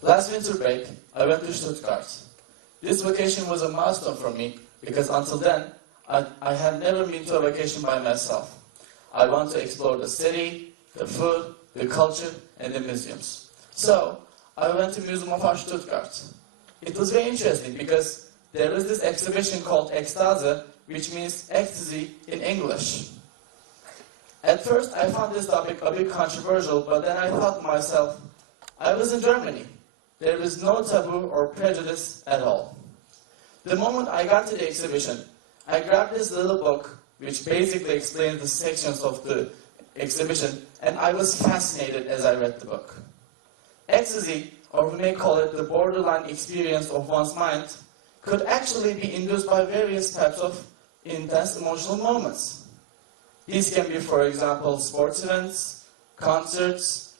Last winter break, I went to Stuttgart. This vacation was a milestone for me because until then, I had never been to a vacation by myself. I wanted to explore the city, the food, the culture, and the museums. So, I went to Museum of Art Stuttgart. It was very interesting because there was this exhibition called Ekstase, which means ecstasy in English. At first, I found this topic a bit controversial, but then I thought to myself, I was in Germany. There was no taboo or prejudice at all. The moment I got to the exhibition, I grabbed this little book, which basically explains the sections of the exhibition, and I was fascinated as I read the book. Ecstasy, or we may call it the borderline experience of one's mind, could actually be induced by various types of intense emotional moments. These can be, for example, sports events, concerts,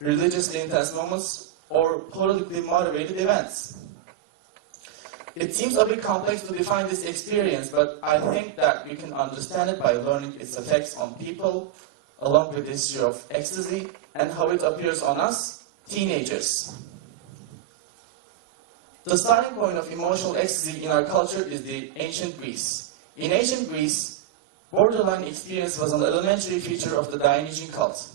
religiously intense moments, or politically motivated events. It seems a bit complex to define this experience, but I think that we can understand it by learning its effects on people, along with the issue of ecstasy, and how it appears on us, teenagers. The starting point of emotional ecstasy in our culture is the ancient Greece. In ancient Greece, borderline experience was an elementary feature of the Dionysian cult.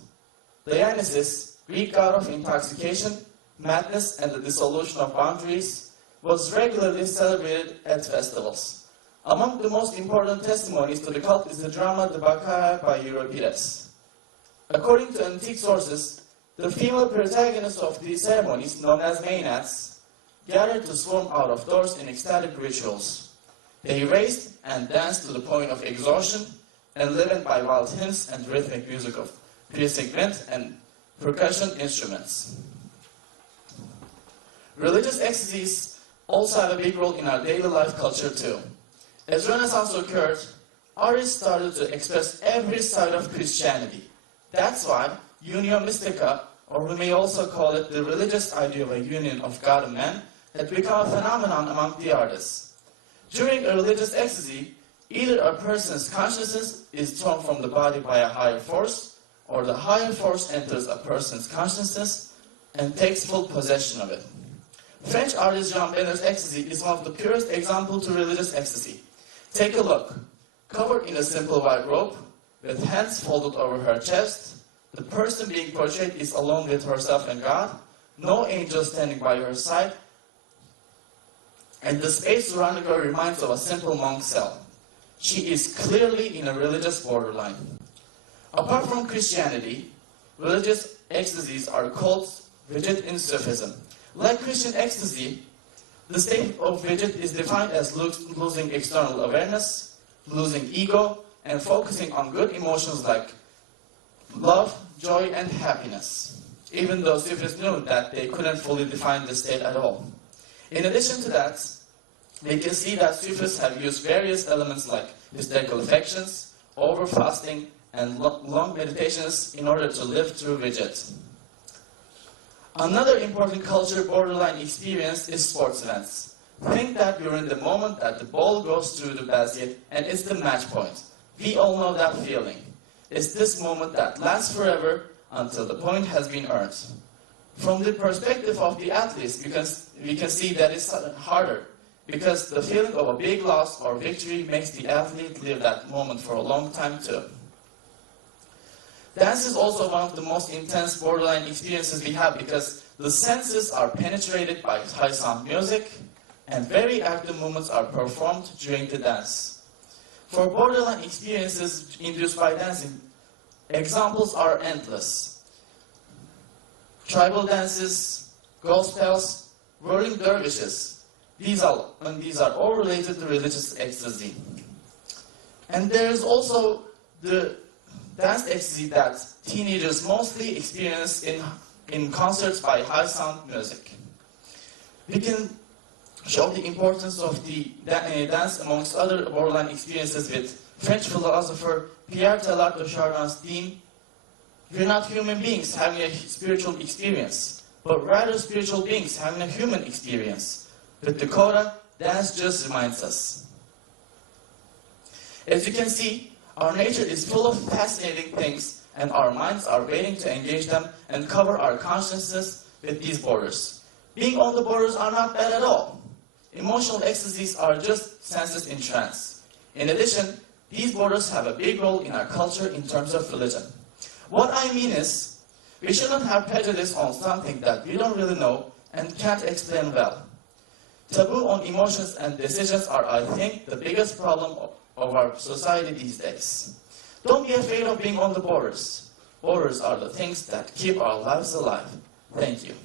Dionysus, Greek god of intoxication, madness, and the dissolution of boundaries, was regularly celebrated at festivals. Among the most important testimonies to the cult is the drama The Bacchae by Euripides. According to antique sources, the female protagonists of these ceremonies, known as maenads, gathered to swarm out of doors in ecstatic rituals. They raced and danced to the point of exhaustion, enlivened by wild hymns and rhythmic music of piercing wind and percussion instruments. Religious ecstasies also have a big role in our daily life culture too. As Renaissance occurred, artists started to express every side of Christianity. That's why Unio Mystica, or we may also call it the religious idea of a union of God and man, had become a phenomenon among the artists. During a religious ecstasy, either a person's consciousness is torn from the body by a higher force, or the higher force enters a person's consciousness and takes full possession of it. French artist Jean Benner's ecstasy is one of the purest examples to religious ecstasy. Take a look. Covered in a simple white robe, with hands folded over her chest, the person being portrayed is alone with herself and God, no angel standing by her side, and the space surrounding her reminds of a simple monk's cell. She is clearly in a religious borderline. Apart from Christianity, religious ecstasies are called rigid in Sufism. Like Christian ecstasy, the state of rigid is defined as losing external awareness, losing ego, and focusing on good emotions like love, joy, and happiness, even though Sufis knew that they couldn't fully define the state at all. In addition to that, we can see that Sufis have used various elements like hysterical affections, over-fasting, and long meditations in order to live through rigid. Another important culture borderline experience is sports events. Think that you're in the moment that the ball goes through the basket and it's the match point. We all know that feeling. It's this moment that lasts forever until the point has been earned. From the perspective of the athletes, we can see that it's harder, because the feeling of a big loss or victory makes the athlete live that moment for a long time too. Dance is also one of the most intense borderline experiences we have because the senses are penetrated by high sound music and very active movements are performed during the dance. For borderline experiences induced by dancing, examples are endless. Tribal dances, gospels, whirling dervishes, these are all related to religious ecstasy. And there is also the dance ecstasy that teenagers mostly experience in concerts by high sound music. We can show the importance of the dance amongst other borderline experiences with French philosopher Pierre Teilhard de Chardin's theme, "We're not human beings having a spiritual experience, but rather spiritual beings having a human experience." With the coda, dance just reminds us. As you can see, our nature is full of fascinating things, and our minds are waiting to engage them and cover our consciousness with these borders. Being on the borders are not bad at all. Emotional ecstasies are just senses in trance. In addition, these borders have a big role in our culture in terms of religion. What I mean is, we shouldn't have prejudice on something that we don't really know and can't explain well. Taboo on emotions and decisions are, I think, the biggest problem of our society these days. Don't be afraid of being on the borders. Borders are the things that keep our lives alive. Thank you.